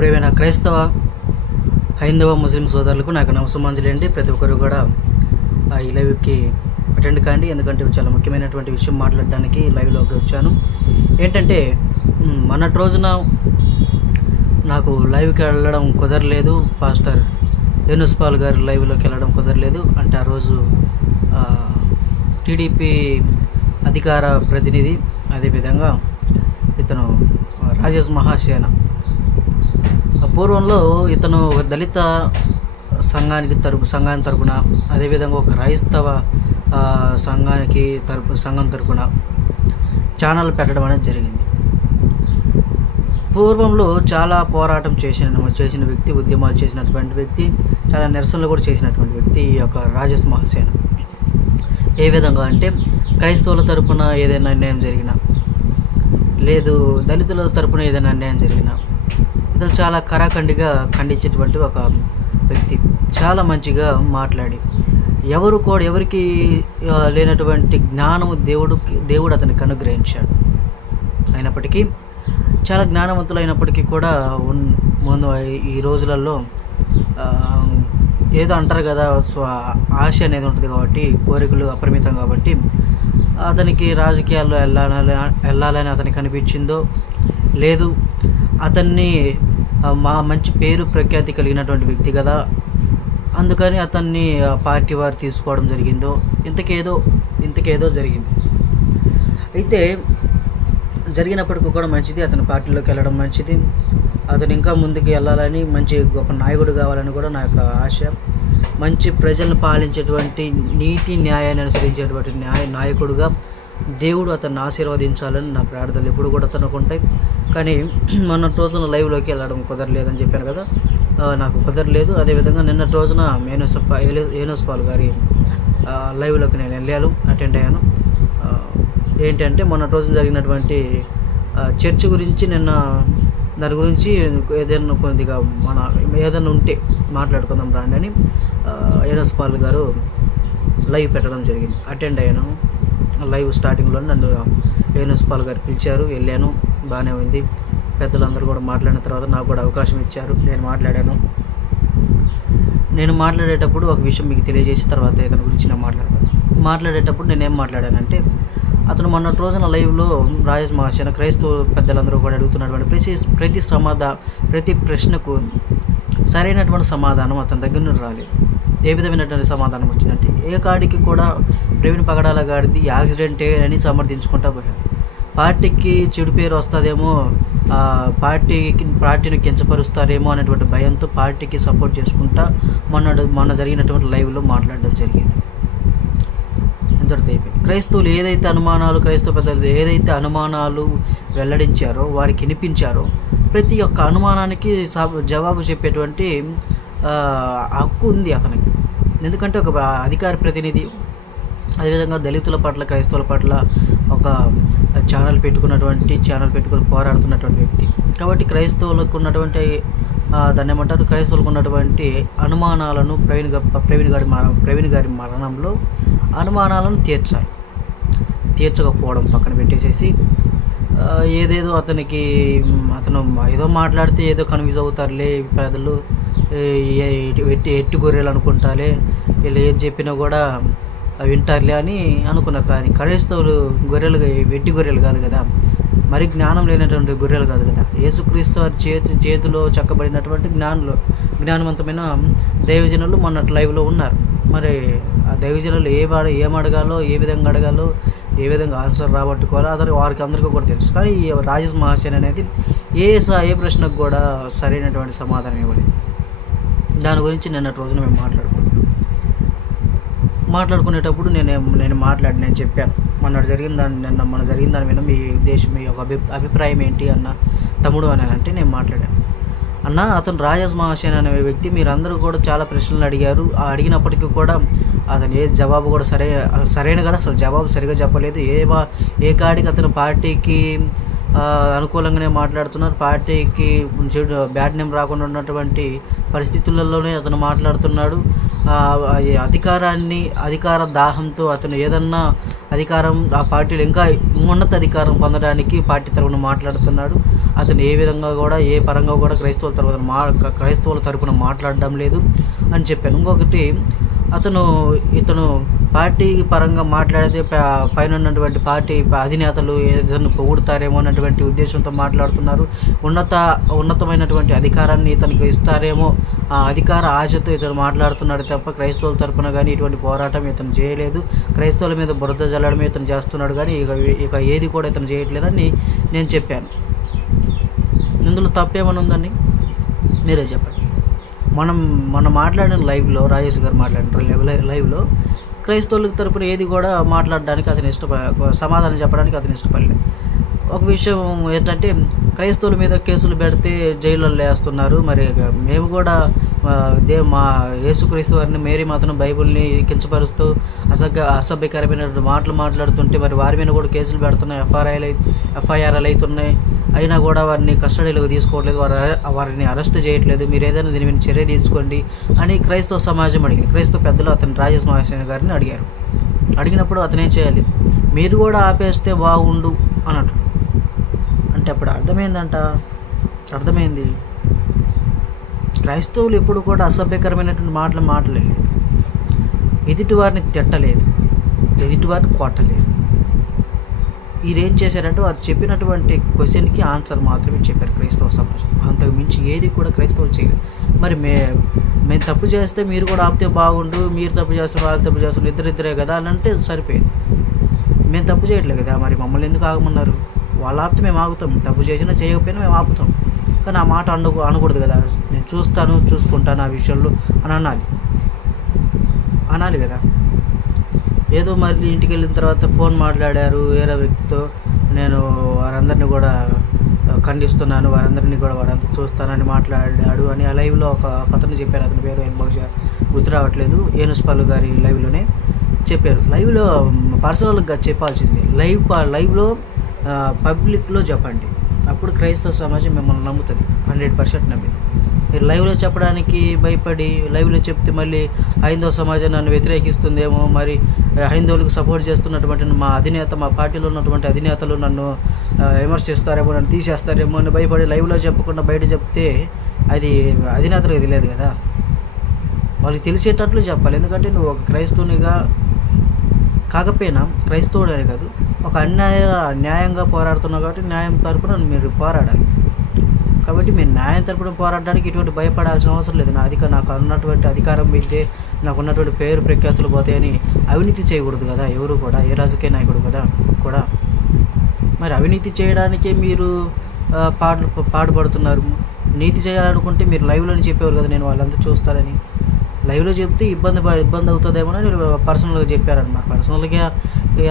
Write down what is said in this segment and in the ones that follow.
ప్రియమైన క్రైస్తవ హైందవ ముస్లిం సోదరులకు నాకు నమస్సుమాంజలి. ప్రతి ఒక్కరు కూడా ఈ లైవ్కి అటెండ్ కాండి, ఎందుకంటే చాలా ముఖ్యమైనటువంటి విషయం మాట్లాడడానికి లైవ్లోకి వచ్చాను. ఏంటంటే మొన్నటి రోజున నాకు లైవ్కి వెళ్ళడం కుదరలేదు, పాస్టర్ యూనుస్ పాల్ గారు లైవ్లోకి వెళ్ళడం కుదరలేదు. అంటే ఆ రోజు టీడీపీ అధికార ప్రతినిధి, అదేవిధంగా ఇతను రాజేష్ మహాసేన, పూర్వంలో ఇతను ఒక దళిత సంఘం తరపున, అదేవిధంగా ఒక క్రైస్తవ సంఘం తరపున ఛానల్ పెట్టడం అనేది జరిగింది. పూర్వంలో చాలా పోరాటం చేసిన వ్యక్తి, ఉద్యమాలు చేసినటువంటి వ్యక్తి, చాలా నిరసనలు కూడా చేసినటువంటి వ్యక్తి ఈ యొక్క రాజేష్ మహాసేన. ఏ విధంగా అంటే క్రైస్తవుల తరపున ఏదైనా అన్యాయం జరిగినా, లేదు దళితుల తరపున ఏదైనా అన్యాయం జరిగినా ఇతను చాలా కరాఖండిగా ఖండించేటువంటి ఒక వ్యక్తి. చాలా మంచిగా మాట్లాడి ఎవరికి లేనటువంటి జ్ఞానము దేవుడు అతనికి అనుగ్రహించాడు. అయినప్పటికీ చాలా జ్ఞానవంతులైనప్పటికీ కూడా ముందు ఈ రోజులలో ఏదో అంటారు కదా, ఆశ అనేది ఉంటుంది కాబట్టి, కోరికలు అపరిమితం కాబట్టి అతనికి రాజకీయాల్లో వెళ్ళాలని అతనికి అనిపించిందో, లేదు అతన్ని మంచి పేరు ప్రఖ్యాతి కలిగినటువంటి వ్యక్తి కదా, అందుకని అతన్ని పార్టీ వారు తీసుకోవడం జరిగిందో, ఇంతకేదో జరిగింది. అయితే జరిగినప్పటికీ కూడా మంచిది, అతని పార్టీలోకి వెళ్ళడం మంచిది. అతను ఇంకా ముందుకు వెళ్ళాలని, మంచి గొప్ప నాయకుడు కావాలని కూడా నా యొక్క ఆశ. మంచి ప్రజలను పాలించేటువంటి, నీతి న్యాయాన్ని అనుసరించేటువంటి నాయకుడుగా దేవుడు అతన్ని ఆశీర్వదించాలని నా ప్రార్థనలు ఎప్పుడు కూడా అతనికి ఉంటాయి. కానీ మొన్నటి రోజున లైవ్లోకి వెళ్ళడం కుదరలేదని చెప్పాను కదా, నాకు కుదరలేదు. అదేవిధంగా నిన్నటి రోజున యూనుస్ పాల్ గారి లైవ్లోకి నేను అటెండ్ అయ్యాను. ఏంటంటే మొన్నటి రోజు జరిగినటువంటి చర్చ్ గురించి, దాని గురించి ఏదైనా కొద్దిగా ఏదైనా ఉంటే మాట్లాడుకుందాం రాండి అని యూనుస్ పాల్ గారు లైవ్ పెట్టడం జరిగింది. అటెండ్ అయ్యాను. లైవ్ స్టార్టింగ్లో నన్ను యూనుస్ పాల్ గారు పిలిచారు, వెళ్ళాను, బాగానే ఉంది. పెద్దలందరూ కూడా మాట్లాడిన తర్వాత నాకు కూడా అవకాశం ఇచ్చారు, నేను మాట్లాడాను. నేను మాట్లాడేటప్పుడు ఒక విషయం మీకు తెలియజేసిన తర్వాత ఇతని గురించి నేను మాట్లాడేటప్పుడు నేనేం మాట్లాడానంటే, అతను మొన్నటి రోజున లైవ్లో రాజేష్ మహాసేన క్రైస్తవ పెద్దలందరూ కూడా అడుగుతున్నటువంటి ప్రతి ప్రశ్నకు సరైనటువంటి సమాధానం అతని దగ్గర నుండి రాలేదు. ఏ విధమైనటువంటి సమాధానం వచ్చిందంటే, ఏ కాడికి కూడా ప్రవీణ్ పగడాల గారిది యాక్సిడెంటే అని సమర్థించుకుంటా పోయారు. పార్టీకి చెడు పేరు వస్తుందేమో, పార్టీని కించపరుస్తారేమో అనేటువంటి భయంతో పార్టీకి సపోర్ట్ చేసుకుంటా మొన్న జరిగినటువంటి లైవ్లో మాట్లాడడం జరిగింది. ఎంతటితో అయిపోయింది. క్రైస్తవ పెద్దలు ఏదైతే అనుమానాలు వెల్లడించారో, వారికి వినిపించారో, ప్రతి ఒక్క అనుమానానికి జవాబు చెప్పేటువంటి హక్కు ఉంది అతనికి. ఎందుకంటే ఒక అధికార ప్రతినిధి, అదేవిధంగా దళితుల పట్ల, క్రైస్తవుల పట్ల ఒక ఛానల్ పెట్టుకుని పోరాడుతున్నటువంటి వ్యక్తి కాబట్టి క్రైస్తవులకు ఉన్నటువంటి క్రైస్తవులకు ఉన్నటువంటి అనుమానాలను ప్రవీణ్ గారి మరణంలో అనుమానాలను తీర్చకపోవడం పక్కన పెట్టేసేసి, ఏదేదో అతను ఏదో మాట్లాడితే ఏదో కన్ఫ్యూజ్ అవుతారులే ప్రజలు, ఎట్టి గొర్రెలు అనుకుంటాలే, వీళ్ళు ఏది చెప్పినా కూడా వింటారులే అని అనుకున్నారు. కానీ క్రైస్తవులు వెట్టి గొర్రెలు కాదు కదా, మరి జ్ఞానం లేనటువంటి గొర్రెలు కాదు కదా. యేసుక్రీస్తు వారి చేతిలో చెక్కబడినటువంటి జ్ఞానవంతమైన దైవజనులు మొన్నటి లైవ్లో ఉన్నారు. మరి ఆ దైవజనులు ఏం అడగాలో, ఏ విధంగా అడగాలో, ఏ విధంగా ఆన్సర్ రాబట్టుకోవాలో వారికి అందరికీ కూడా తెలుసు. కానీ ఈ రాజేష్ మహాసేన అనేది ఏ ప్రశ్నకు కూడా సరైనటువంటి సమాధానం ఇవ్వలేదు. దాని గురించి నిన్నటి రోజున మేము మాట్లాడుకునేటప్పుడు నేను చెప్పాను, మొన్న జరిగిన దాని మీద మీ ఉద్దేశం, మీ యొక్క అభిప్రాయం ఏంటి అన్న తమ్ముడు అని అంటే నేను మాట్లాడాను. అన్న, అతను రాజేష్ మహాసేన అనే వ్యక్తి మీరందరూ కూడా చాలా ప్రశ్నలు అడిగారు. అడిగినప్పటికీ కూడా అతను ఏ జవాబు కూడా సరైన కదా, అసలు జవాబు సరిగా చెప్పలేదు. ఏ కాడికి అతను పార్టీకి అనుకూలంగానే మాట్లాడుతున్నారు, పార్టీకి బ్యాడ్ నేమ్ రాకుండా ఉన్నటువంటి పరిస్థితులలోనే అతను మాట్లాడుతున్నాడు. ఈ అధికార దాహంతో అతను ఏదన్నా అధికారం ఆ పార్టీలో ఇంకా ఉన్నత అధికారం పొందడానికి పార్టీ తరపున మాట్లాడుతున్నాడు. అతను ఏ విధంగా కూడా ఏ పరంగా కూడా క్రైస్తవుల తరపున మాట్లాడడం లేదు అని చెప్పాను. ఇంకొకటి, ఇతను పార్టీ పరంగా మాట్లాడితే పైన ఉన్నటువంటి పార్టీ అధినేతలు ఏదైనా పొగుడుతారేమో అన్నటువంటి ఉద్దేశంతో మాట్లాడుతున్నారు. ఉన్నతమైనటువంటి అధికారాన్ని ఇతనికి ఇస్తారేమో ఆ అధికార ఆశతో ఇతను మాట్లాడుతున్నాడు తప్ప క్రైస్తవుల తరపున కానీ ఇటువంటి పోరాటం ఇతను చేయలేదు. క్రైస్తవుల మీద బురద జల్లడమే ఇతను చేస్తున్నాడు కానీ ఇక ఏది కూడా ఇతను చేయట్లేదని నేను చెప్పాను. ఇందులో తప్పేమని ఉందండి? మీరే చెప్పండి. మనం మాట్లాడిన లైవ్లో, రాజేష్ గారు మాట్లాడిన లైవ్లో క్రైస్తవుల తరపున ఏది కూడా మాట్లాడడానికి సమాధానం చెప్పడానికి అతను ఇష్టపడలేదు. ఒక విషయం ఏంటంటే, క్రైస్తవుల మీద కేసులు పెడితే జైళ్ళల్లో వేస్తున్నారు. మరి మేము కూడా మా యేసుక్రీస్తు వారిని, మేరీ మాతను, బైబిల్ని కించపరుస్తూ అసభ్యకరమైన మాటలు మాట్లాడుతుంటే మరి వారి మీద కూడా కేసులు పెడుతున్నాయి, ఎఫ్ఐఆర్లు అవుతున్నాయి. అయినా కూడా వారిని కస్టడీలోకి తీసుకోవట్లేదు, వారిని అరెస్ట్ చేయట్లేదు. మీరు ఏదైనా దీని మీద చర్య తీసుకోండి అని క్రైస్తవ సమాజం అడిగింది. క్రైస్తవ పెద్దలు అతను రాజేష్ మహాసేన గారిని అడిగారు. అడిగినప్పుడు అతను ఏం చేయాలి? మీరు కూడా ఆపేస్తే బాగుండు అన్నట్టు. అంటే అప్పుడు అర్థమైంది క్రైస్తవులు ఎప్పుడు కూడా అసభ్యకరమైనటువంటి మాటలు మాట్లాడలేదు, ఎదుటి వారిని తిట్టలేదు, ఎదుటి వారిని కొట్టలేదు. వీరేం చేశారంటే వారు చెప్పినటువంటి క్వశ్చన్కి ఆన్సర్ మాత్రమే చెప్పారు క్రైస్తవ సమాజం. అంతకు మించి ఏది కూడా క్రైస్తవులు చేయలేదు. మరి మేము తప్పు చేస్తే మీరు కూడా ఆపితే బాగుండు, మీరు తప్పు చేస్తున్నారు, వాళ్ళు తప్పు చేస్తున్నారు, ఇద్దరే కదా అని అంటే సరిపోయింది. మేము తప్పు చేయట్లేదు కదా, మరి మమ్మల్ని ఎందుకు ఆగమన్నారు? వాళ్ళు ఆపితే మేము ఆగుతాం, తప్పు చేసినా చేయకపోయినా మేము ఆపుతాం. కానీ ఆ మాట అనకూడదు కదా. నేను చూసుకుంటాను ఆ విషయంలో అని అనాలి కదా. ఏదో మళ్ళీ ఇంటికి వెళ్ళిన తర్వాత ఫోన్ మాట్లాడారు వేరే వ్యక్తితో, నేను వారందరినీ కూడా ఖండిస్తున్నాను, వారందరినీ కూడా వారంతా చూస్తానని మాట్లాడాడు అని ఆ లైవ్లో ఒక అతను చెప్పారు. అతని పేరు బహుశా గుర్తు రావట్లేదు. ఏనుస్పాలు గారి లైవ్లోనే చెప్పారు. లైవ్లో పర్సనల్గా చెప్పాల్సింది, లైవ్లో పబ్లిక్లో చెప్పండి. అప్పుడు క్రైస్తవ సమాజం మిమ్మల్ని నమ్ముతుంది, 100% నమ్మింది. మీరు లైవ్లో చెప్పడానికి భయపడి లైవ్లో చెప్తే మళ్ళీ హైందవ సమాజం నన్ను వ్యతిరేకిస్తుందేమో, మరి హైందవులకు సపోర్ట్ చేస్తున్నటువంటి మా పార్టీలో ఉన్నటువంటి అధినేతలు నన్ను విమర్శిస్తారేమో, నన్ను తీసేస్తారేమో అని భయపడి లైవ్లో చెప్పకుండా బయట చెప్తే అది అధినేతలకు తెలియదు కదా. వాళ్ళకి తెలిసేటట్లు చెప్పాలి. ఎందుకంటే నువ్వు ఒక క్రైస్తవునిగా కాకపోయినా, క్రైస్తవుడు అని కాదు, ఒక న్యాయంగా పోరాడుతున్నావు కాబట్టి న్యాయం తరపున మీరు పోరాడాలి. కాబట్టి మీరు న్యాయం తరపున పోరాడడానికి ఇటువంటి భయపడాల్సిన అవసరం లేదు. నాకు ఉన్నటువంటి అధికారం మీదే నాకు ఉన్నటువంటి పేరు ప్రఖ్యాతులు పోతాయని అవినీతి చేయకూడదు కదా ఎవరు కూడా, ఏ రాజకీయ నాయకుడు కూడా. మరి అవినీతి చేయడానికే మీరు పాటుపడుతున్నారు. నీతి చేయాలనుకుంటే మీరు లైవ్లోనే చెప్పేవారు కదా, నేను వాళ్ళంతా చూస్తారని. లైవ్లో చెప్తే ఇబ్బంది అవుతుందేమో అని పర్సనల్గా చెప్పారన్నమాట. పర్సనల్గా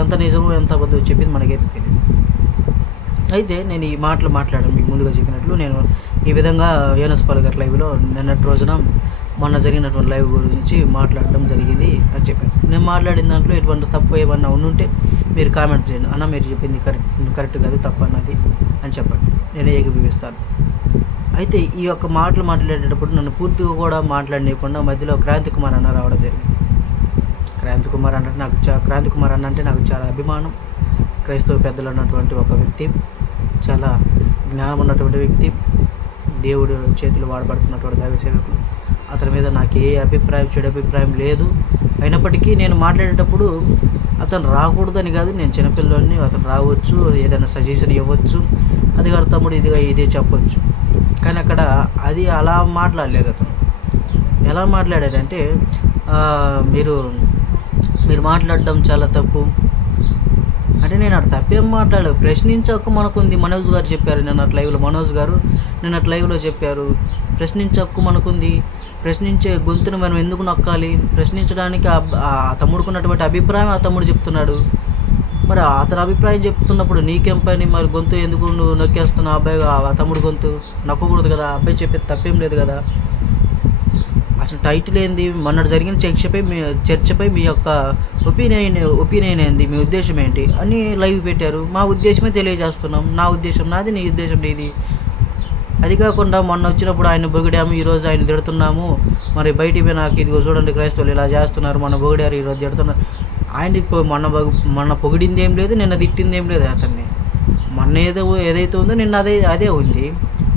ఎంత నిజమో ఎంత అబద్ధమో చెప్పింది మనకైతే తెలియదు. అయితే నేను ఈ మాటలు మాట్లాడాను మీకు ముందుగా చెప్పినట్లు. నేను ఈ విధంగా ఏనుస్పాల్ గారి లైవ్లో నిన్నటి రోజున మొన్న జరిగినటువంటి లైవ్ గురించి మాట్లాడడం జరిగింది అని చెప్పాను. నేను మాట్లాడిన దాంట్లో ఎటువంటి తప్పు ఏమన్నా ఉంటే మీరు కామెంట్ చేయండి. అన్న మీరు చెప్పింది కరెక్ట్ కాదు, తప్పు అన్నది అని చెప్పండి, నేను ఏకీభవిస్తాను. అయితే ఈ యొక్క మాటలు మాట్లాడేటప్పుడు నన్ను పూర్తిగా కూడా మాట్లాడనీయకుండా మధ్యలో క్రాంతి కుమార్ అన్న రావడం జరిగింది. క్రాంతి కుమార్ అంటే నాకు చాలా అభిమానం. క్రైస్తవ పెద్దలు ఉన్నటువంటి ఒక వ్యక్తి, చాలా జ్ఞానం ఉన్నటువంటి వ్యక్తి, దేవుడు చేతులు వాడబడుతున్నటువంటి దైవ సేవకులు. అతని మీద నాకు ఏ చెడు అభిప్రాయం లేదు. అయినప్పటికీ నేను మాట్లాడేటప్పుడు అతను రాకూడదని కాదు, నేను చిన్నపిల్లని, అతను రావచ్చు, ఏదైనా సజెషన్ ఇవ్వచ్చు, అది కాదు తమ్ముడు ఇదే చెప్పొచ్చు. కానీ అక్కడ అది అలా మాట్లాడలేదు. అతను ఎలా మాట్లాడాడంటే, మీరు మాట్లాడడం చాలా తప్పు అంటే, నేను అటు తప్పేం మాట్లాడలేదు. ప్రశ్నించే హక్కు మనకుంది. మనోజ్ గారు చెప్పారు నిన్నటి లైవ్లో చెప్పారు, ప్రశ్నించే హక్కు మనకుంది. ప్రశ్నించే గొంతును మనం ఎందుకు నొక్కాలి? ప్రశ్నించడానికి ఆ తమ్ముడుకున్నటువంటి అభిప్రాయం ఆ తమ్ముడు చెప్తున్నాడు. మరి అతని అభిప్రాయం చెప్తున్నప్పుడు నీకేం పని? మరి గొంతు ఎందుకు నువ్వు నొక్కేస్తున్నావు? అబ్బాయి ఆ తమ్ముడు గొంతు నొక్కకూడదు కదా, అబ్బాయి చెప్పేది తప్పేం లేదు కదా. అసలు టైటిల్ ఏంది? మొన్నటి జరిగిన చర్చపై మీ యొక్క ఒపీనియన్ ఏంది, మీ ఉద్దేశం ఏంటి అని లైవ్ పెట్టారు. మా ఉద్దేశమే తెలియజేస్తున్నాం. నా ఉద్దేశం నాది, నీ ఉద్దేశం నీది. అది కాకుండా మొన్న వచ్చినప్పుడు ఆయన పొగిడాము, ఈరోజు ఆయన తిడుతున్నాము. మరి బయటికి పోయి నాకు ఇదిగో చూడండి క్రైస్తవులు ఇలా చేస్తున్నారు, మొన్న పొగిడారు ఈరోజు తిడుతున్నారు. ఆయన మొన్న పొగిడింది ఏం లేదు, నిన్న తిట్టింది ఏం లేదు అతన్ని. మొన్న ఏదైతే ఉందో నిన్న అదే ఉంది.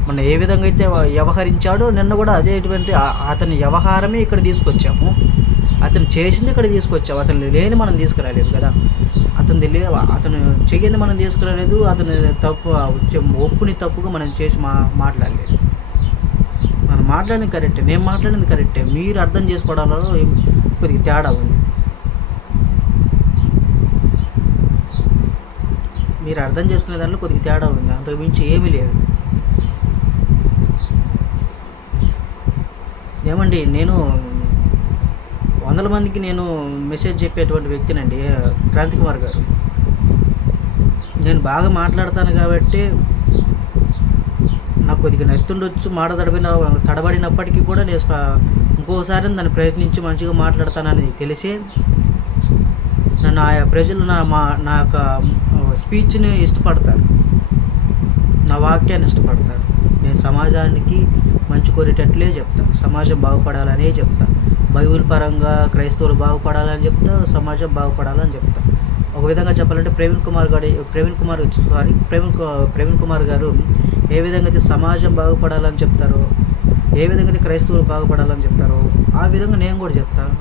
మొన్న ఏ విధంగా అయితే వ్యవహరించాడో నిన్న కూడా అదేటువంటి అతని వ్యవహారమే ఇక్కడ తీసుకొచ్చాము. అతను చేసింది ఇక్కడ తీసుకొచ్చాము. అతను లేని మనం తీసుకురాలేదు కదా. అతను చెయ్యింది మనం తీసుకురాలేదు. అతను ఒప్పుని తప్పుగా మనం చేసి మాట్లాడలేదు. మనం మాట్లాడింది కరెక్టే, నేను మాట్లాడింది కరెక్టే. మీరు అర్థం చేసుకోవడంలో కొద్దిగా తేడా ఉంది. మీరు అర్థం చేసుకునే దాంట్లో కొద్దిగా తేడా ఉంది, అంతకు మించి ఏమీ లేదు. ఏమండి, నేను 100 మందికి నేను మెసేజ్ చెప్పేటువంటి వ్యక్తినండి క్రాంతి కుమార్ గారు. నేను బాగా మాట్లాడతాను కాబట్టి నాకు కొద్దిగా నత్తుండొచ్చు, మాట తడబడినప్పటికీ కూడా నేను ఇంకోసారి దాన్ని ప్రయత్నించి మంచిగా మాట్లాడతానని తెలిసే నన్ను ఆయా ప్రజలు నా యొక్క స్పీచ్ని ఇష్టపడతారు, నా వాక్యాన్ని ఇష్టపడతారు. నేను సమాజానికి మంచి కోరేటట్లే చెప్తాను, సమాజం బాగుపడాలనే చెప్తాను. బైబిల్ పరంగా క్రైస్తవులు బాగుపడాలని చెప్తా, సమాజం బాగుపడాలని చెప్తా. ఒక విధంగా చెప్పాలంటే ప్రవీణ్ కుమార్ గారు ఏ విధంగా అయితే సమాజం బాగుపడాలని చెప్తారో, ఏ విధంగా అయితే క్రైస్తవులు బాగుపడాలని చెప్తారో, ఆ విధంగా నేను కూడా చెప్తాను.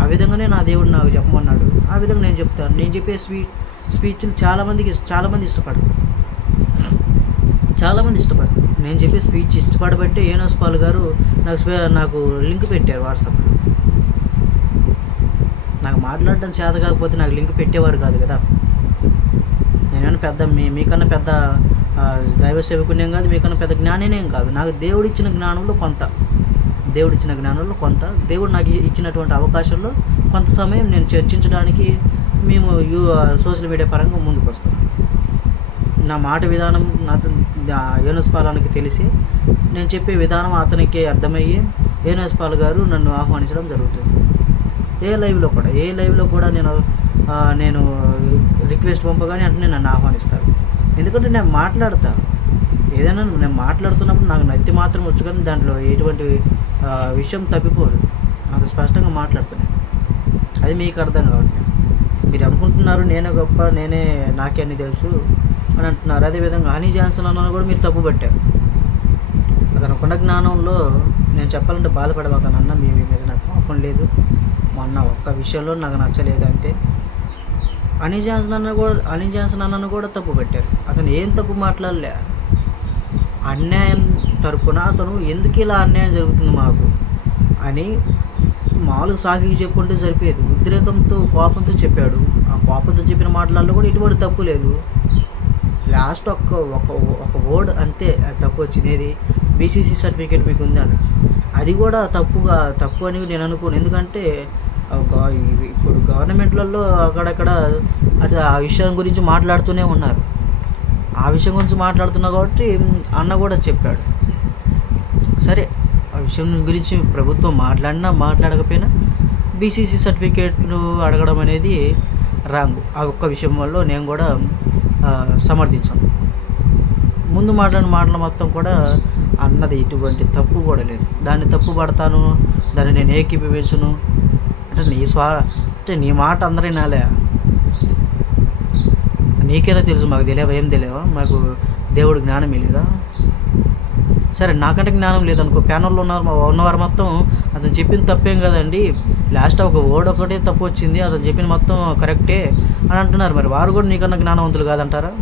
ఆ విధంగానే నా దేవుడు నాకు చెప్పమన్నాడు, ఆ విధంగా నేను చెప్తాను. నేను చెప్పే స్పీచ్లు చాలామంది ఇష్టపడతారు. నేను చెప్పే స్పీచ్ ఇష్టపడబట్టే యోనాస్ పాల్ గారు నాకు లింక్ పెట్టారు వాట్సాప్లో. నాకు మాట్లాడడం చేత కాకపోతే నాకు లింక్ పెట్టేవారు కాదు కదా. నేనేమన్నా పెద్ద మీకన్నా పెద్ద దైవ సేవకునేం కాదు, మీకన్నా పెద్ద జ్ఞానేనేం కాదు. నాకు దేవుడిచ్చిన జ్ఞానంలో కొంత, దేవుడు నాకు ఇచ్చినటువంటి అవకాశంలో కొంత సమయం నేను చర్చించడానికి మేము సోషల్ మీడియా పరంగా ముందుకు వస్తాం. నా మాట విధానం యోనాస్ పాలానికి తెలిసి నేను చెప్పే విధానం అతనికి అర్థమయ్యి యోనాస్ పాల్ గారు నన్ను ఆహ్వానించడం జరుగుతుంది. ఏ లైవ్లో కూడా నేను రిక్వెస్ట్ పంపగానే అంటే నన్ను ఆహ్వానిస్తారు. ఎందుకంటే నేను మాట్లాడతా, ఏదైనా నేను మాట్లాడుతున్నప్పుడు నాకు నత్తి మాత్రం వచ్చు, కానీ దాంట్లో ఎటువంటి విషయం తప్పిపోదు. అంత స్పష్టంగా మాట్లాడుతున్నాను. అది మీకు అర్థం కావట్లేదు. మీరు అనుకుంటున్నారు నేనే గొప్ప, నాకే అన్ని తెలుసు అని అంటున్నారు. అదేవిధంగా హనీ జాన్సన్ అన్న కూడా మీరు తప్పు పట్టారు. అతనుకున్న జ్ఞానంలో నేను చెప్పాలంటే బాధపడబాకనన్నా, మీ మీద నాకు కోపం లేదు. మొన్న ఒక్క విషయంలో నాకు నచ్చలేదు అంతే. హనీ జాన్సన్ అన్నను కూడా తప్పు పెట్టారు. అతను ఏం తప్పు మాట్లాడలే. అన్యాయం తరపున అతను ఎందుకు ఇలా అన్యాయం జరుగుతుంది మాకు అని మామూలుగా సాఫీగా చెప్పుకుంటే సరిపోయేది. ఉద్రేకంతో కోపంతో చెప్పాడు. ఆ కోపంతో చెప్పిన మాటలలో కూడా ఎటువంటి తప్పు లేదు. లాస్ట్ ఒక వర్డ్ అంతే తప్పు వచ్చింది. ఏది బీసీసీ సర్టిఫికేట్ మీకు ఉంది అని, అది కూడా తప్పు అని నేను అనుకోను. ఎందుకంటే ఇప్పుడు గవర్నమెంట్లలో అక్కడక్కడ అది ఆ విషయం గురించి మాట్లాడుతూనే ఉన్నారు. ఆ విషయం గురించి మాట్లాడుతున్నా కాబట్టి అన్న కూడా చెప్పాడు. సరే, ఆ విషయం గురించి ప్రభుత్వం మాట్లాడకపోయినా బీసీసీ సర్టిఫికేట్లు అడగడం అనేది రాంగ్. ఆ ఒక్క విషయం వల్ల నేను కూడా సమర్థించాను. ముందు మాట్లాడిన మాటలు మొత్తం కూడా అన్నది ఎటువంటి తప్పు కూడా లేదు. దాన్ని తప్పు పడతాను, దాన్ని నేను ఏకీభవించను. అంటే నీ మాట అందరూ నాలే, నీకేనా తెలుసు, మాకు తెలియవా? ఏం తెలియవా? మాకు దేవుడు జ్ఞానమే లేదా? సరే, నాకంటే జ్ఞానం లేదనుకో, ప్యానల్లో ఉన్నవారు మొత్తం అతను చెప్పింది తప్పేం కదండి, లాస్ట్ ఒక వర్డ్ ఒకటే తప్పు వచ్చింది, అతను చెప్పిన మొత్తం కరెక్టే అని అంటున్నారు. మరి వారు కూడా నీకన్నా జ్ఞానవంతులు కాదంటారా?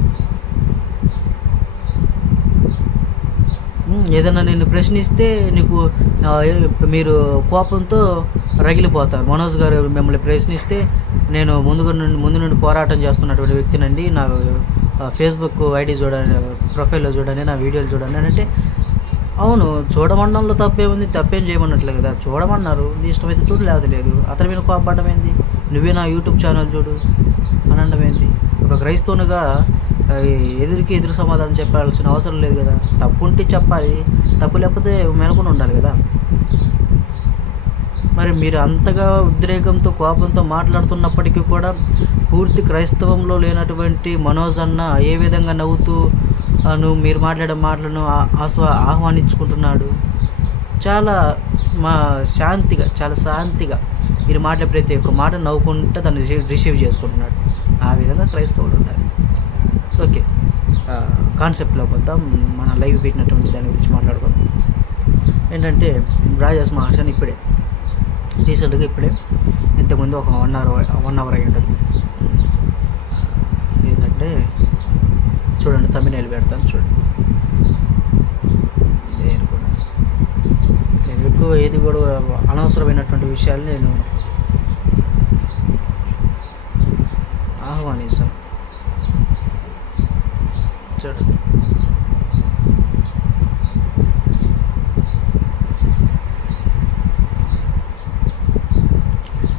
ఏదైనా నేను ప్రశ్నిస్తే మీరు కోపంతో రగిలిపోతారు. మనోజ్ గారు మిమ్మల్ని ప్రశ్నిస్తే నేను ముందు నుండి పోరాటం చేస్తున్నటువంటి వ్యక్తినండి, నా ఫేస్బుక్ ఐడి చూడండి, ప్రొఫైల్లో చూడండి, నా వీడియోలు చూడండి అని అంటే, అవును, చూడమండంలో తప్పే ఉంది, తప్పేం చేయమన్నట్లే కదా. చూడమన్నారు, నీ ఇష్టమైతే చూడు, లేకపోతే లేదు. అతని మీద కోపపడడం ఏంది? నువ్వే నా యూట్యూబ్ ఛానల్ చూడు అని అనడం ఏంది? ఒక క్రైస్తవునిగా ఎదురు సమాధానం చెప్పాల్సిన అవసరం లేదు కదా. తప్పు ఉంటే చెప్పాలి, తప్పు లేకపోతే మెలకొని ఉండాలి కదా. మరి మరి మీరు అంతగా ఉద్రేకంతో, కోపంతో మాట్లాడుతున్నప్పటికీ కూడా పూర్తి క్రైస్తవంలో లేనటువంటి మనోజ్ అన్న ఏ విధంగా నవ్వుతూ మీరు మాట్లాడే మాటలను ఆహ్వానించుకుంటున్నాడు. చాలా చాలా శాంతిగా మీరు మాట్లాడే ప్రతి ఒక్క మాట నవ్వుకుంటే దాన్ని రిసీవ్ చేసుకుంటున్నాడు. ఆ విధంగా క్రైస్తవులు ఉండాలి. ఓకే, కాన్సెప్ట్లోకి వద్దాం. మన లైవ్ పెట్టినటువంటి దాని గురించి మాట్లాడుకుందాం. ఏంటంటే రాజేష్ మహాశన్ రీసెంట్గా ఇంతకుముందు ఒక 1 అవర్ అయి ఉంటుంది. ఏంటంటే చూడండి, తమిళ పెడతాను చూడండి. నేను ఎక్కువ ఏది కూడా అనవసరమైనటువంటి విషయాలు నేను ఆహ్వానిస్తాను. చూడండి,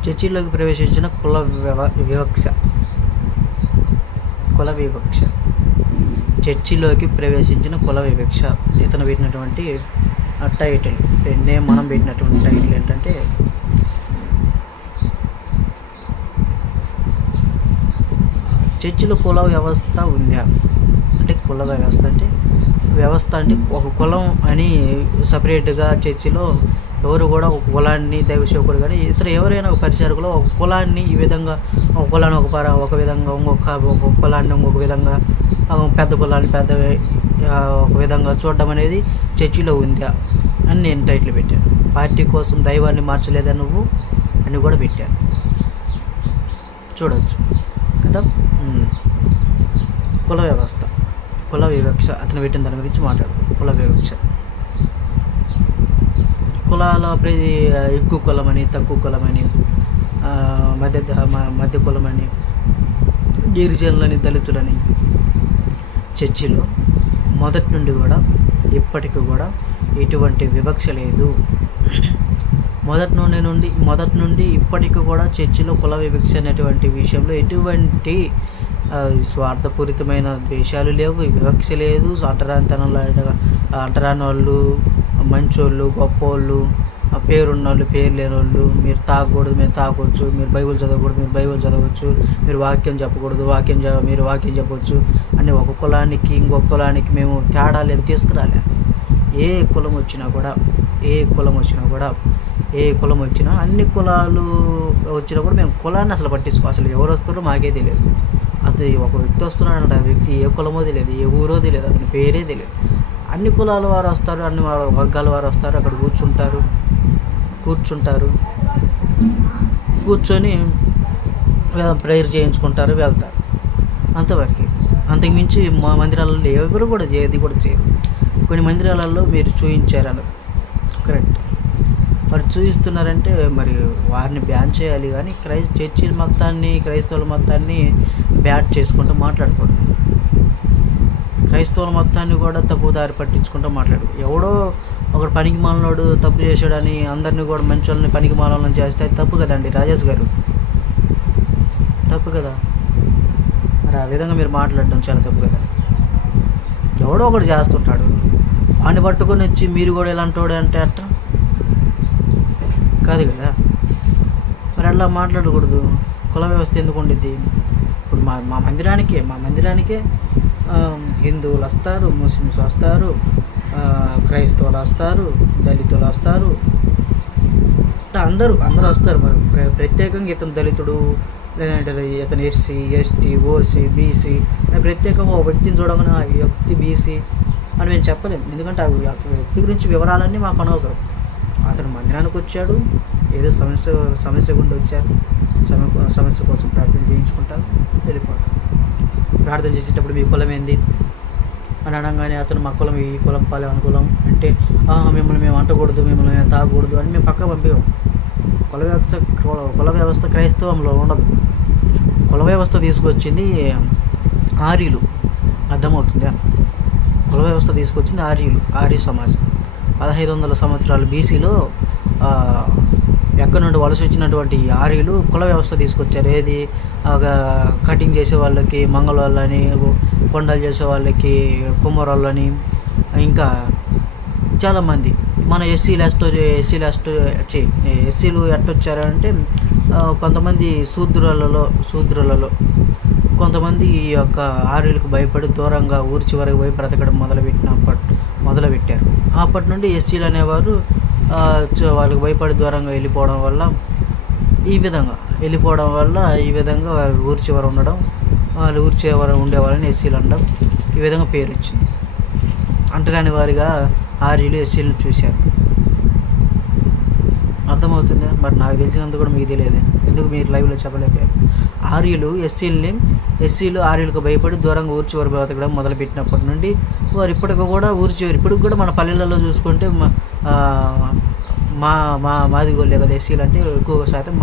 చర్చిలోకి ప్రవేశించిన కుల వివక్ష. చర్చిలోకి ప్రవేశించిన కుల వివక్ష. ఇతను పెట్టినటువంటి టైటిల్, మనం పెట్టినటువంటి టైటిల్ ఏంటంటే చర్చిలో కుల వ్యవస్థ ఉందా అంటే, కుల వ్యవస్థ అంటే ఒక కులం అని సపరేట్గా చర్చిలో ఎవరు కూడా ఒక కులాన్ని దైవసేవకుడు కానీ ఇతర ఎవరైనా ఒక పరిచారకులు ఒక కులాన్ని ఈ విధంగా, ఒక కులాన్ని ఒక విధంగా, ఒక కులాన్ని ఇంకొక విధంగా, పెద్ద కులాన్ని ఒక విధంగా చూడడం అనేది చర్చిలో ఉందా అని నేను టైటిల్ పెట్టాను. పార్టీ కోసం దైవాన్ని మార్చలేదా నువ్వు అని కూడా పెట్టాను. చూడవచ్చు కదా. కుల వివక్ష అతను పెట్టిన దాని గురించి మాట్లాడుతుంది. కుల వివక్ష, కులాల ఎక్కువ కులమని, తక్కువ కులమని, మధ్య కులమని, గిరిజనులని, దళితులని. చర్చిలో మొదటి నుండి కూడా ఇప్పటికి కూడా ఎటువంటి వివక్ష లేదు. మొదటి నుండి ఇప్పటికి కూడా చర్చిలో కుల వివక్ష అనేటువంటి విషయంలో ఎటువంటి స్వార్థపూరితమైన ద్వేషాలు లేవు, వివక్ష లేదు. అంటరాని వాళ్ళు, మంచోళ్ళు, గొప్పోళ్ళు, పేరున్నోళ్ళు, పేరు లేనోళ్ళు, మీరు తాగకూడదు, మేము తాగొచ్చు, మీరు బైబిల్ చదవకూడదు, మీరు బైబిల్ చదవచ్చు, మీరు వాక్యం చెప్పకూడదు, మీరు వాక్యం చెప్పవచ్చు అని ఒక కులానికి ఇంకొక కులానికి మేము తేడాలు ఏమి తీసుకురాలే. ఏ కులం వచ్చినా అన్ని కులాలు వచ్చినా కూడా మేము కులాన్ని అసలు అసలు ఎవరు వస్తారో మాకే తెలియదు. అసలు ఒక వ్యక్తి వస్తున్నాడంటే ఆ వ్యక్తి ఏ కులమో తెలియదు, ఏ ఊరో తెలియదు, అతని పేరే తెలియదు. అన్ని కులాల వారు వస్తారు, అన్ని వర్గాల వారు వస్తారు, అక్కడ కూర్చొని ప్రేయర్ చేయించుకుంటారు, వెళ్తారు. అంతవరకు. అంతకుమించి మా మందిరాలలో ఎవరు కూడా ఏది కూడా చేయరు. కొన్ని మందిరాలలో మీరు చూపించారని కరెక్ట్, మరి చూపిస్తున్నారంటే మరి వారిని బ్యాన్ చేయాలి. కానీ క్రైస్తవుల మొత్తాన్ని బ్యాట్ చేసుకుంటూ మాట్లాడకూడదు. క్రైస్తవుల మొత్తాన్ని కూడా తప్పుదారి పట్టించుకుంటూ ఎవడో ఒకడు పనికి మాలనోడు తప్పు చేసాడని అందరినీ కూడా మంచి వాళ్ళని పనికి మాలను చేస్తే తప్పు కదండి రాజేష్ గారు, తప్పు కదా. మరి ఆ విధంగా మీరు మాట్లాడడం చాలా తప్పు కదా. ఎవడో ఒకడు చేస్తుంటాడు, వాడిని పట్టుకొని వచ్చి మీరు కూడా ఇలాంటి వాడు అంటే అట్ట కాదు కదా. మరి అలా మాట్లాడకూడదు. కుల వ్యవస్థ ఎందుకు ఉండిద్ది? ఇప్పుడు మా మందిరానికే హిందువులు వస్తారు, ముస్లిమ్స్ వస్తారు, క్రైస్తవులు వస్తారు, దళితులు వస్తారు, అందరూ వస్తారు. మరి ప్రత్యేకంగా ఇతను దళితుడు, లేదంటే ఇతను ఎస్సీ, ఎస్టీ, ఓసీ, బీసీ ప్రత్యేకంగా ఒక వ్యక్తిని చూడగానే ఆ వ్యక్తి బీసీ అని మేము చెప్పలేము. ఎందుకంటే ఆ వ్యక్తి గురించి వివరాలన్నీ మాకు అనవసరం. అతను మందిరానికి వచ్చాడు, ఏదో సమస్య గుండా వచ్చారు, సమస్య కోసం ప్రార్థన చేయించుకుంటారు, వెళ్ళిపోతారు. ప్రార్థన చేసేటప్పుడు మీ కులం ఏంది అని అనగానే అతను మా కులం ఈ కులం పాలెం కులం అంటే మిమ్మల్ని మేము అంటకూడదు, మిమ్మల్ని మేము తాగకూడదు అని మేము పక్క పంపేవాం. కుల వ్యవస్థ క్రైస్తవంలో ఉండదు. కుల వ్యవస్థ తీసుకొచ్చింది ఆర్యులు, అర్థమవుతుందా? కుల వ్యవస్థ తీసుకొచ్చింది ఆర్య సమాజం. 1500 సంవత్సరాలు బీసీలో ఎక్కడి నుండి వలస వచ్చినటువంటి ఆర్యులు కుల వ్యవస్థ తీసుకొచ్చారు. ఏది కటింగ్ చేసే వాళ్ళకి మంగళవాళ్ళని, కొండలు చేసే వాళ్ళకి కుమ్మరోళ్ళని, ఇంకా చాలామంది మన ఎస్సీలు ఎట్టొచ్చారంటే కొంతమంది శూద్రులలో కొంతమంది ఈ యొక్క ఆర్యులకు భయపడి దూరంగా ఊరి చివరికి పోయి బ్రతకడం మొదలుపెట్టారు. అప్పటి నుండి ఎస్సీలు అనేవారు వాళ్ళకి భయపడి దూరంగా వెళ్ళిపోవడం వల్ల ఈ విధంగా వాళ్ళు ఊరి చివర ఉండడం, వాళ్ళు ఊరి చివర ఉండేవాళ్ళని ఎస్సీలు అనడం, ఈ విధంగా పేరు వచ్చింది. అంటరాని వారిగా ఆర్యులు ఎస్సీలను చూశారు. అర్థమవుతుందా? మరి నాకు తెలిసినంత కూడా మీకు తెలియదు, ఎందుకు మీరు లైవ్లో చెప్పలేకపోయారు? ఎస్సీలు ఆర్యులకు భయపడి దూరంగా ఊరి చివరి బ్రతకడం మొదలుపెట్టినప్పటి నుండి వారు ఇప్పటికి కూడా మన పల్లెలలో చూసుకుంటే మాదిగోళ్ళే కదా ఎస్సీలు అంటే ఎక్కువ శాతం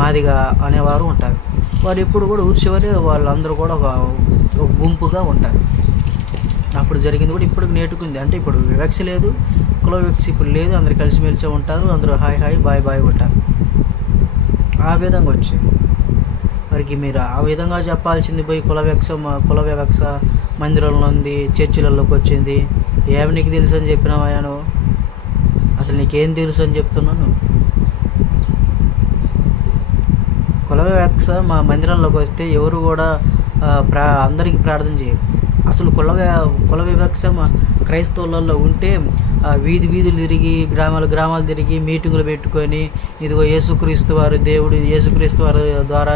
మాదిగా అనేవారు ఉంటారు. వారు ఇప్పుడు కూడా ఊరి చివరి వాళ్ళందరూ కూడా ఒక గుంపుగా ఉంటారు. అప్పుడు జరిగింది కూడా ఇప్పుడు నేర్చుకుంది. అంటే ఇప్పుడు వివక్ష లేదు, కుల వివక్ష ఇప్పుడు లేదు, అందరు కలిసిమెలిసి ఉంటారు, అందరూ హాయ్ బాయ్ ఉంటారు. ఆ విధంగా వచ్చింది. మరికి మీరు ఆ విధంగా చెప్పాల్సింది పోయి కుల వివక్ష మందిరంలో ఉంది, చర్చిలలోకి వచ్చింది. ఏమి నీకు తెలుసు అని చెప్పినావా నువ్వు? అసలు నీకేం తెలుసు అని చెప్తున్నాను? కుల వివక్ష మా మందిరంలోకి వస్తే ఎవరు కూడా అందరికీ ప్రార్థన చేయరు. అసలు కుల వివక్ష క్రైస్తవులలో ఉంటే వీధులు తిరిగి గ్రామాలు తిరిగి మీటింగులు పెట్టుకొని ఇదిగో యేసుక్రీస్తు వారు దేవుడు, యేసుక్రీస్తు వారి ద్వారా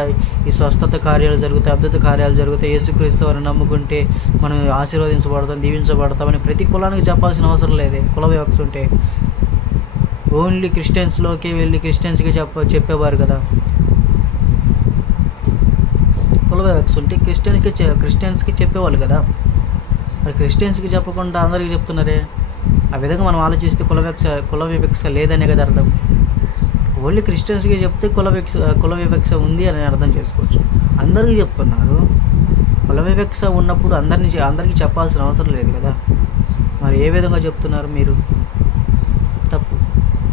ఈ స్వస్థత కార్యాలు జరుగుతాయి, అద్భుత కార్యాలు జరుగుతాయి, యేసుక్రీస్తు వారిని నమ్ముకుంటే మనం ఆశీర్వదించబడతాం, దీవించబడతామని ప్రతి కులానికి చెప్పాల్సిన అవసరం లేదే. కుల వివక్ష ఉంటే ఓన్లీ క్రిస్టియన్స్లోకి వెళ్ళి క్రిస్టియన్స్కి చెప్పేవారు కదా. కుల వివక్ష ఉంటే క్రిస్టియన్స్కి చెప్పేవాళ్ళు కదా. మరి క్రిస్టియన్స్కి చెప్పకుండా అందరికీ చెప్తున్నారే. ఆ విధంగా మనం ఆలోచిస్తే కుల వివక్ష లేదనే కదా అర్థం. ఓన్లీ క్రిస్టియన్స్కి చెప్తే కుల వివక్ష ఉంది అని అర్థం చేసుకోవచ్చు. అందరికీ చెప్తున్నారు. కుల వివక్ష ఉన్నప్పుడు అందరికీ చెప్పాల్సిన అవసరం లేదు కదా. మరి ఏ విధంగా చెప్తున్నారు మీరు? తప్పు,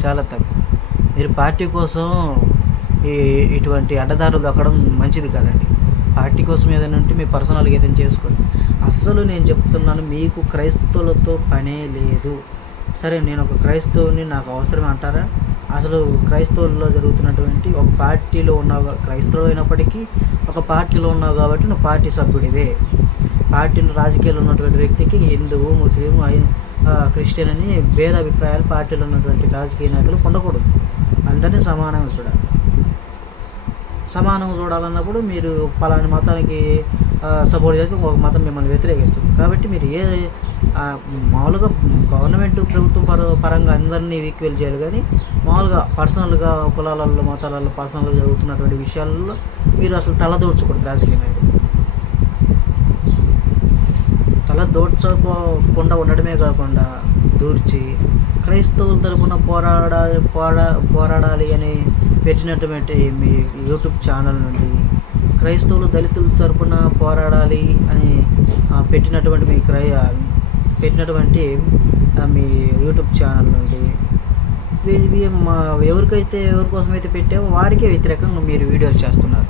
చాలా తప్పు. మీరు పార్టీ కోసం ఇటువంటి అడ్డదారులు దొక్కడం మంచిది కాదండి. పార్టీ కోసం ఏదైనా ఉంటే మీ పర్సనల్గా ఏదైనా చేసుకోండి. అస్సలు నేను చెప్తున్నాను, మీకు క్రైస్తవులతో పనే లేదు. సరే, నేను ఒక క్రైస్తవుని, నాకు అవసరం అంటారా? అసలు క్రైస్తవుల్లో జరుగుతున్నటువంటి ఒక పార్టీలో ఉన్నావు, క్రైస్తవులు అయినప్పటికీ ఒక పార్టీలో ఉన్నావు కాబట్టి నువ్వు పార్టీ సభ్యుడివే. పార్టీలో రాజకీయాల్లో ఉన్నటువంటి వ్యక్తికి హిందువు, ముస్లిం, క్రిస్టియన్ అని భేదాభిప్రాయాలు పార్టీలో ఉన్నటువంటి రాజకీయ నాయకులు ఉండకూడదు. అందరినీ సమానంగా చూడాలన్నప్పుడు మీరు పలాని మతానికి సపోర్ట్ చేసి ఒక మతం మిమ్మల్ని వ్యతిరేకిస్తుంది. కాబట్టి మీరు మామూలుగా ప్రభుత్వం పరంగా అందరినీ ఈక్వల్ చేయాలి, కానీ మామూలుగా పర్సనల్గా కులాలలో మతాలలో పర్సనల్గా జరుగుతున్నటువంటి విషయాలలో మీరు అసలు తలదూర్చకూడదు. రాజకీయ నాయకులు తలదూర్చకుండా ఉండడమే కాకుండా దూర్చి క్రైస్తవుల తరపున పోరాడాలి అని పెట్టినటువంటి మీ యూట్యూబ్ ఛానల్ నుండి, క్రైస్తవులు దళితుల తరపున పోరాడాలి అని పెట్టినటువంటి మీ యూట్యూబ్ ఛానల్ నుండి ఎవరి కోసమైతే పెట్టామో వారికే వ్యతిరేకంగా మీరు వీడియోలు చేస్తున్నారు.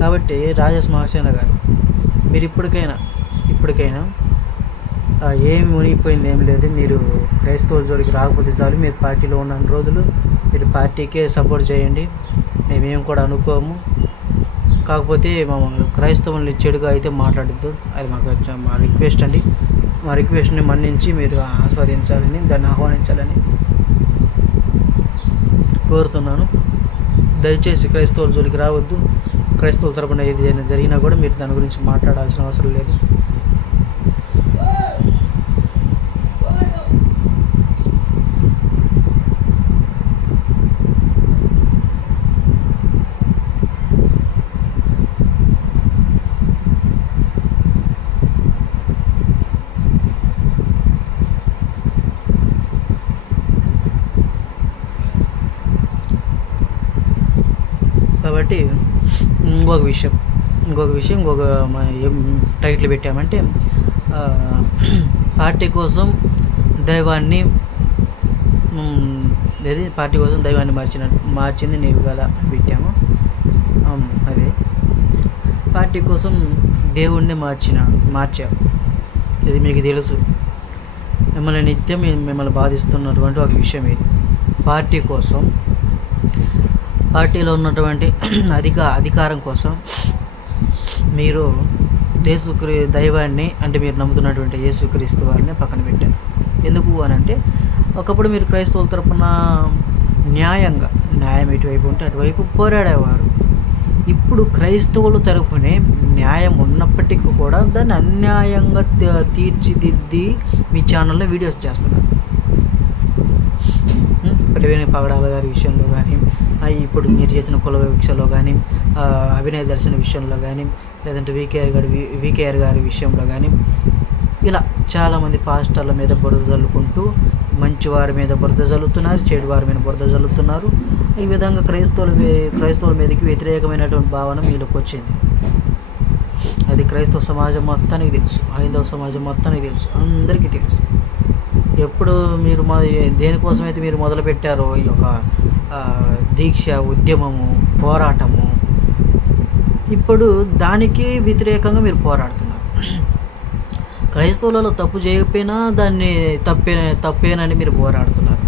కాబట్టి రాజేష్ మహాసేన గారు, మీరు ఇప్పటికైనా ఏమి మునిగిపోయింది ఏమి లేదు. మీరు క్రైస్తవుల జోలికి రాకపోతే చాలు. మీరు పార్టీలో ఉన్న రోజులు మీరు పార్టీకే సపోర్ట్ చేయండి, మేమేం కూడా అనుకోము. కాకపోతే మమ్మల్ని క్రైస్తవుల్ని చెడుగా అయితే మాట్లాడద్దు. అది మా రిక్వెస్ట్ అండి. మా రిక్వెస్ట్ని మన్నించి మీరు ఆస్వాదించాలని, దాన్ని ఆహ్వానించాలని కోరుతున్నాను. దయచేసి క్రైస్తవుల జోలికి రావద్దు. క్రైస్తవుల తరపున ఏదైనా జరిగినా కూడా మీరు దాని గురించి మాట్లాడాల్సిన అవసరం లేదు. కాబట్టి ఇంకొక విషయం టైటిల్ పెట్టామంటే పార్టీ కోసం దైవాన్ని మార్చింది నీవు కదా పెట్టాము. అదే పార్టీ కోసం దేవుణ్ణి మార్చావు. ఇది మీకు తెలుసు. మిమ్మల్ని నిత్యం మిమ్మల్ని బాధిస్తున్నటువంటి ఒక విషయం ఇది. పార్టీ కోసం, పార్టీలో ఉన్నటువంటి అధికారం కోసం మీరు దైవాన్ని, అంటే మీరు నమ్ముతున్నటువంటి యేసుక్రీస్తు వారిని పక్కన పెట్టారు. ఎందుకు అని అంటే, ఒకప్పుడు మీరు క్రైస్తవుల తరపున న్యాయం ఎటువైపు ఉంటే అటువైపు పోరాడేవారు. ఇప్పుడు క్రైస్తవుల తరపునే న్యాయం ఉన్నప్పటికీ కూడా దాన్ని అన్యాయంగా తీర్చిదిద్ది మీ ఛానల్లో వీడియోస్ చేస్తున్నారు. ప్రవీణ్ పగడాల గారి విషయంలో కానీ, ఇప్పుడు మీరు చేసిన కుల వివక్షలో కానీ, అభినయ దర్శన విషయంలో కానీ, లేదంటే వికేఆర్ గారి విషయంలో కానీ, ఇలా చాలామంది పాస్టర్ల మీద బురద జల్లుకుంటూ మంచి వారి మీద బురద జల్లుతున్నారు, చెడు వారి మీద బురద జల్లుతున్నారు. ఈ విధంగా క్రైస్తవుల మీదకి వ్యతిరేకమైనటువంటి భావన మీలోకి వచ్చింది. అది క్రైస్తవ సమాజం మొత్తానికి తెలుసు, హైందవ సమాజం మొత్తానికి తెలుసు, అందరికీ తెలుసు. ఎప్పుడు మీరు దేనికోసమైతే మీరు మొదలుపెట్టారో ఈ యొక్క దీక్ష, ఉద్యమము, పోరాటము, ఇప్పుడు దానికి వ్యతిరేకంగా మీరు పోరాడుతున్నారు. క్రైస్తవులలో తప్పు చేయకపోయినా దాన్ని తప్పేనని మీరు పోరాడుతున్నారు.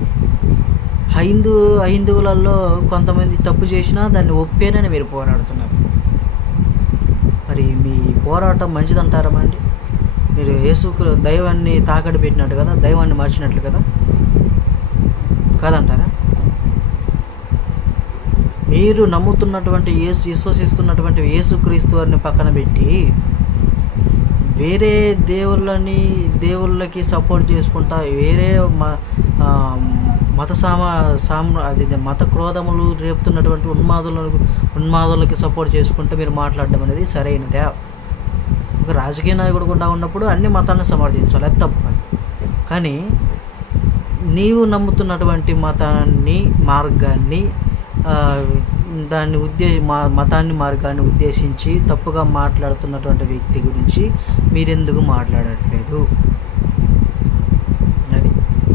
హైందువులలో కొంతమంది తప్పు చేసినా దాన్ని ఒప్పేనని మీరు పోరాడుతున్నారు. మరి మీ పోరాటం మంచిదంటారా అండి? మీరు దైవాన్ని తాకట్టు పెట్టినట్టు కదా, దైవాన్ని మార్చినట్లు కదా, కాదంటారా? మీరు నమ్ముతున్నటువంటి విశ్వసిస్తున్నటువంటి యేసుక్రీస్తు వారిని పక్కన పెట్టి వేరే దేవుళ్ళకి సపోర్ట్ చేసుకుంటా, వేరే మత క్రోధములు రేపుతున్నటువంటి ఉన్మాదులకి సపోర్ట్ చేసుకుంటూ మీరు మాట్లాడడం అనేది సరైనదే. ఒక రాజకీయ నాయకుడు కూడా ఉన్నప్పుడు అన్ని మతాన్ని సమర్థించాలి, అది తప్పు. కానీ నీవు నమ్ముతున్నటువంటి మార్గాన్ని మార్గాన్ని ఉద్దేశించి తప్పుగా మాట్లాడుతున్నటువంటి వ్యక్తి గురించి మీరెందుకు మాట్లాడట్లేదు?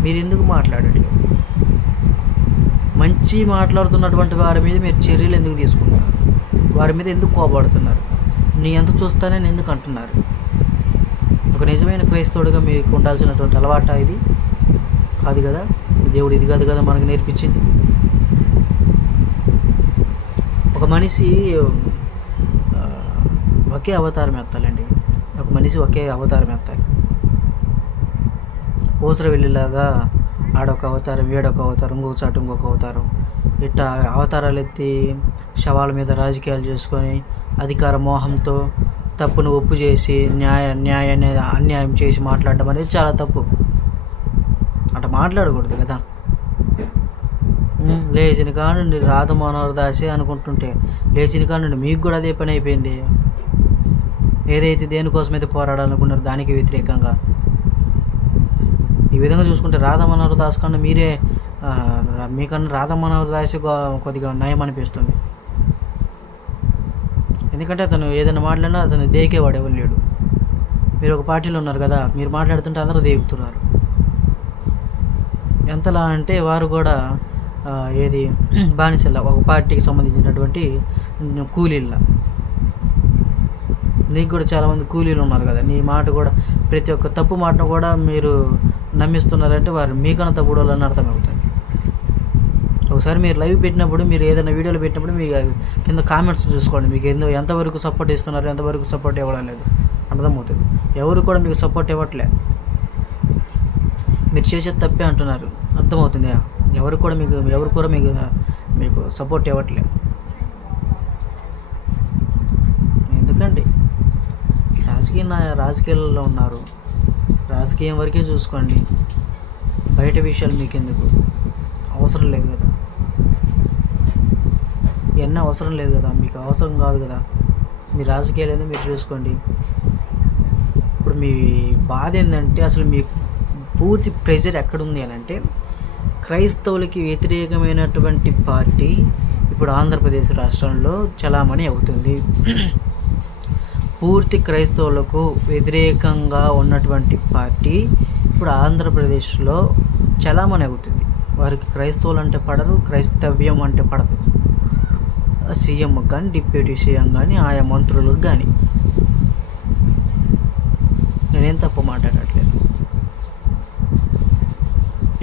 మీరెందుకు మాట్లాడట్లేదు? మంచి మాట్లాడుతున్నటువంటి వారి మీద మీరు చర్యలు ఎందుకు తీసుకుంటున్నారు? వారి మీద ఎందుకు కోపడుతున్నారు? నీ ఎంత చూస్తానే నేను ఎందుకు అంటున్నారు? ఒక నిజమైన క్రైస్తవుడిగా మీకు ఉండాల్సినటువంటి అలవాట ఇది కాదు కదా. దేవుడు ఇది కాదు కదా మనకు నేర్పించింది. ఒక మనిషి ఒకే అవతారం ఎత్తాలండి. ఒక మనిషి ఒకే అవతారం ఎత్తాలి. ఊసర వెళ్ళేలాగా ఆడొక అవతారం, వీడొక అవతారం, ఇంకొక అవతారం, ఇట్లా అవతారాలు ఎత్తి శవాల మీద రాజకీయాలు చేసుకొని అధికార మోహంతో తప్పును ఒప్పు చేసి న్యాయాన్ని అన్యాయం చేసి మాట్లాడడం అనేది చాలా తప్పు. అట్లా మాట్లాడకూడదు కదా. లేచిన కానుండి రాధ మనోహర్ దాసే అనుకుంటుంటే లేచిన కానుండి మీకు కూడా అదే పని అయిపోయింది. ఏదైతే దేనికోసమైతే పోరాడాలనుకున్నారో దానికి వ్యతిరేకంగా ఈ విధంగా చూసుకుంటే రాధా మనోహర్ దాస్ కన్నా మీకన్నా రాధా మనోహర్ దాస్ కొద్దిగా నయం అనిపిస్తుంది. ఎందుకంటే అతను ఏదైనా మాట్లాడినా అతను దేకేవాడు ఎవరు లేడు. మీరు ఒక పార్టీలో ఉన్నారు కదా, మీరు మాట్లాడుతుంటే అందరూ దేకుతున్నారు. ఎంతలా అంటే వారు కూడా బానిసల్లా, ఒక పార్టీకి సంబంధించినటువంటి కూలీళ్ళ. నీకు కూడా చాలామంది కూలీలు ఉన్నారు కదా, నీ మాట కూడా ప్రతి ఒక్క తప్పు మాటను కూడా మీరు నమ్మిస్తున్నారంటే వారు మీకన్నా తప్పుడు వాళ్ళని అర్థమవుతుంది. ఒకసారి మీరు లైవ్ పెట్టినప్పుడు, మీరు ఏదైనా వీడియోలు పెట్టినప్పుడు మీ కింద కామెంట్స్ చూసుకోండి. మీకు ఎంతవరకు సపోర్ట్ ఇస్తున్నారు, ఎంతవరకు సపోర్ట్ ఇవ్వడం లేదు అర్థమవుతుంది. ఎవరు కూడా మీకు సపోర్ట్ ఇవ్వట్లే, మీరు చేసేది తప్పే అంటున్నారు అర్థమవుతుంది. ఎవరు కూడా మీకు సపోర్ట్ ఇవ్వట్లే. ఎందుకండి? రాజకీయాలలో ఉన్నారు, రాజకీయం వరకే చూసుకోండి. బయట విషయాలు మీకెందుకు? అవసరం లేదు కదా, ఇవన్నీ అవసరం లేదు కదా, మీకు అవసరం కాదు కదా. మీ రాజకీయాలు ఏందో మీరు చూసుకోండి. ఇప్పుడు మీ బాధ ఏంటంటే, అసలు మీ పూర్తి ప్రెజర్ ఎక్కడుంది అని అంటే, క్రైస్తవులకి వ్యతిరేకమైనటువంటి పార్టీ ఇప్పుడు ఆంధ్రప్రదేశ్ రాష్ట్రంలో చలామణి అవుతుంది. పూర్తి క్రైస్తవులకు వ్యతిరేకంగా ఉన్నటువంటి పార్టీ ఇప్పుడు ఆంధ్రప్రదేశ్లో చలామణి అవుతుంది. వారికి క్రైస్తవులు అంటే పడరు, క్రైస్తవ్యం అంటే పడదు. సీఎం కానీ, డిప్యూటీ సీఎం కానీ, ఆయా మంత్రులకు కానీ నేనేం తప్పు మాట్లాడట్లేదు.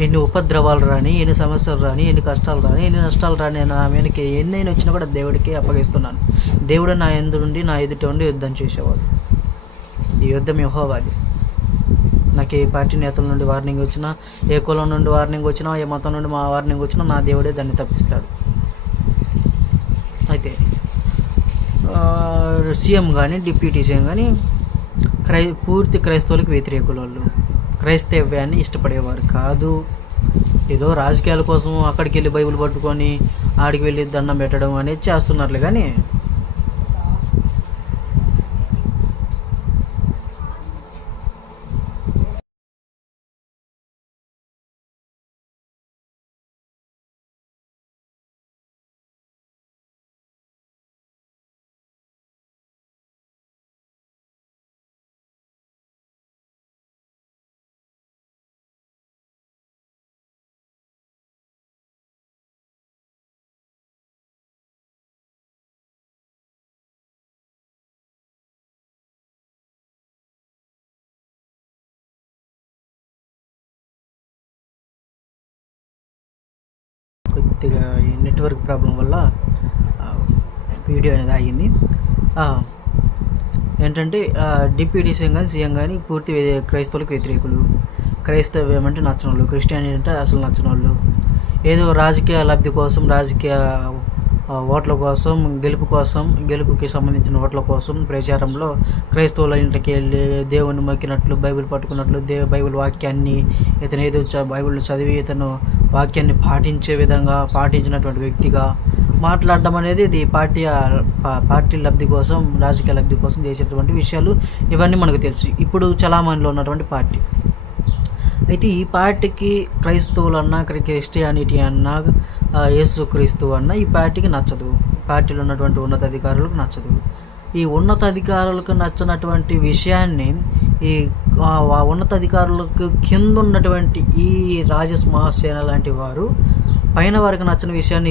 ఎన్ని ఉపద్రవాలు రాని, ఎన్ని సమస్యలు రాని, ఎన్ని కష్టాలు రాని, ఎన్ని నష్టాలు రాని, నా మీదకి ఎన్నైనా వచ్చినా కూడా దేవుడికి అప్పగిస్తున్నాను. దేవుడు నా యందు నుండి నా ఎదుట ఉండి యుద్ధం చేసేవాడు. ఈ యుద్ధం యెహోవాది. నాకు ఏ పార్టీ నేతల నుండి వార్నింగ్ వచ్చినా, ఏ కులం నుండి వార్నింగ్ వచ్చినా, ఏ మతం నుండి మా వార్నింగ్ వచ్చినా నా దేవుడే దాన్ని తప్పిస్తాడు. అయితే సీఎం కానీ డిప్యూటీ సీఎం కానీ పూర్తి క్రైస్తవులకు వ్యతిరేకులు. వాళ్ళు క్రైస్తవ్యాన్ని ఇష్టపడేవారు కాదు. ఏదో రాజకీయాల కోసం అక్కడికి వెళ్ళి బైబిల్ పట్టుకొని ఆడికి వెళ్ళి దండం పెట్టడం అనేది చేస్తున్నారులే. కానీ కొద్దిగా ఈ నెట్వర్క్ ప్రాబ్లం వల్ల వీడియో అనేది ఆగింది. ఏంటంటే డిప్యూటీ సీఎం కానీ పూర్తి క్రైస్తవులకు వ్యతిరేకులు. క్రైస్తవ్యం అంటే నచ్చని వాళ్ళు, క్రిస్టియానిటీ అంటే అసలు నచ్చని వాళ్ళు. ఏదో రాజకీయ లబ్ధి కోసం, రాజకీయ ఓట్ల కోసం, గెలుపుకి సంబంధించిన ఓట్ల కోసం ప్రచారంలో క్రైస్తవుల ఇంటికి వెళ్ళి దేవుని మొక్కినట్లు, బైబిల్ పట్టుకున్నట్లు, బైబిల్ వాక్యాన్ని ఇతను ఏదో బైబిల్ చదివి ఇతను వాక్యాన్ని పాటించే విధంగా పాటించినటువంటి వ్యక్తిగా మాట్లాడడం అనేది ఇది పార్టీ లబ్ధి కోసం, రాజకీయ లబ్ధి కోసం చేసేటువంటి విషయాలు ఇవన్నీ మనకు తెలుసు. ఇప్పుడు చలామణిలో ఉన్నటువంటి పార్టీ. అయితే ఈ పార్టీకి క్రైస్తవులన్నా, క్రిస్టియానిటీ అన్నా, యేసుక్రీస్తు అన్న ఈ పార్టీకి నచ్చదు. పార్టీలో ఉన్నటువంటి ఉన్నతాధికారులకు నచ్చదు. ఈ ఉన్నతాధికారులకు నచ్చనటువంటి విషయాన్ని ఈ ఉన్నతాధికారులకు కింద ఉన్నటువంటి ఈ రాజస్ మహాసేన లాంటి వారు పైన వారికి నచ్చిన విషయాన్ని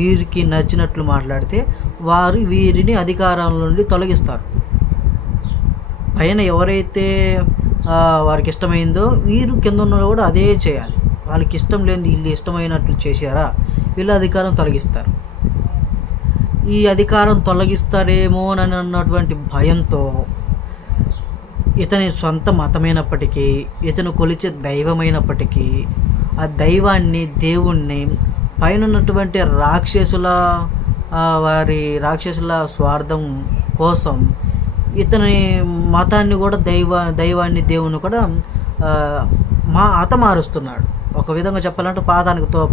వీరికి నచ్చినట్లు మాట్లాడితే వారు వీరిని అధికారం నుండి తొలగిస్తారు. పైన ఎవరైతే వారికి ఇష్టమైందో వీరు కింద ఉన్న కూడా అదే చేయాలి. వాళ్ళకి ఇష్టం లేనిది వీళ్ళు ఇష్టమైనట్లు చేశారా, వీళ్ళు అధికారం తొలగిస్తారు. ఈ అధికారం తొలగిస్తారేమో అని అన్నటువంటి భయంతో ఇతని సొంత మతమైనప్పటికీ, ఇతను కొలిచే దైవమైనప్పటికీ, ఆ దైవాన్ని, దేవుణ్ణి పైన ఉన్నటువంటి రాక్షసుల స్వార్థం కోసం ఇతని మతాన్ని కూడా దైవాన్ని, దేవుని కూడా హతమారుస్తున్నాడు. ఒక విధంగా చెప్పాలంటే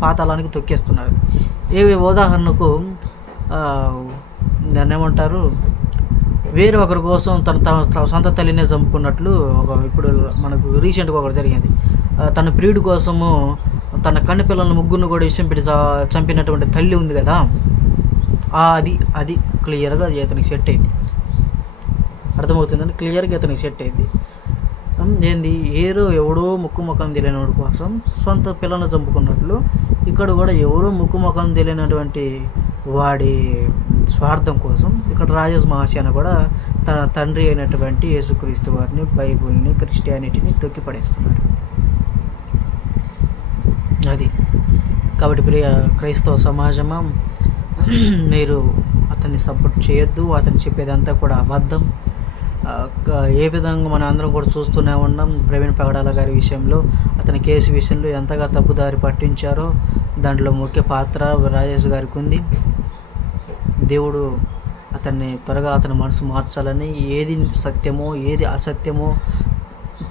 పాతాళానికి తొక్కేస్తున్నాడు. ఉదాహరణకు దాన్ని ఏమంటారు, వేరే ఒకరి కోసం తన సొంత తల్లినే చంపుకున్నట్లు ఇప్పుడు మనకు రీసెంట్గా ఒకటి జరిగింది. తన ప్రియుడి కోసము తన కన్ను పిల్లలను ముగ్గురిని కూడా విషయం పెట్టి చంపినటువంటి తల్లి ఉంది కదా, అది క్లియర్గా ఇతనికి సెట్ అయింది. అర్థమవుతుందని క్లియర్గా ఇతనికి సెట్ అయింది. ఏంది ఎవడో ముఖం తెలియనివాడి కోసం సొంత పిల్లలను చంపుకున్నట్లు ఇక్కడ కూడా ఎవరో ముఖం తెలియనటువంటి వాడి స్వార్థం కోసం ఇక్కడ రాజస్ మహాసేన కూడా తన తండ్రి అయినటువంటి యేసుక్రీస్తు వారిని, బైబిల్ని, క్రిస్టియానిటీని తొక్కిపడేస్తున్నాడు. అది కాబట్టి ప్రియ క్రైస్తవ సమాజమా, మీరు అతన్ని సపోర్ట్ చేయొద్దు. అతను చెప్పేదంతా కూడా అబద్ధం. ఏ విధంగా మన అందరం కూడా చూస్తూనే ఉన్నాం. ప్రవీణ్ పగడాల గారి విషయంలో, అతని కేసు విషయంలో ఎంతగా తప్పుదారి పట్టించారో దాంట్లో ముఖ్య పాత్ర రాజేష్ గారికి ఉంది. దేవుడు త్వరగా అతని మనసు మార్చాలని, ఏది సత్యమో ఏది అసత్యమో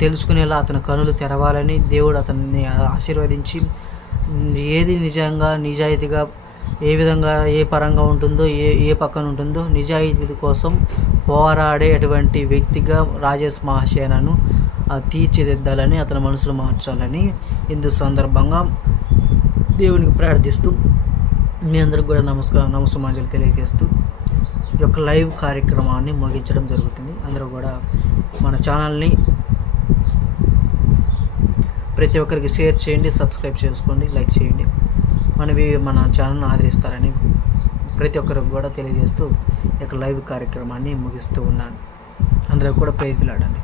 తెలుసుకునేలా అతని కనులు తెరవాలని దేవుడు అతన్ని ఆశీర్వదించి, ఏది నిజంగా నిజాయితీగా ఏ విధంగా ఏ పరంగా ఉంటుందో, ఏ పక్కన ఉంటుందో నిజాయితీ కోసం పోరాడే అటువంటి వ్యక్తిగా రాజేష్ మహాసేనను తీర్చిదిద్దాలని, అతని మనసులో మార్చాలని ఇందు సందర్భంగా దేవునికి ప్రార్థిస్తూ మీ అందరికి కూడా నమస్కారాలు తెలియజేస్తూ ఈ యొక్క లైవ్ కార్యక్రమాన్ని ముగించడం జరుగుతుంది. అందరూ కూడా మన ఛానల్ని ప్రతి ఒక్కరికి షేర్ చేయండి, సబ్స్క్రైబ్ చేసుకోండి, లైక్ చేయండి. మన ఛానల్ని ఆదరిస్తారని ప్రతి ఒక్కరికి కూడా తెలియజేస్తూ ఈ యొక్క లైవ్ కార్యక్రమాన్ని ముగిస్తూ ఉన్నాను. అందరూ కూడా ప్రైజ్ లాడండి.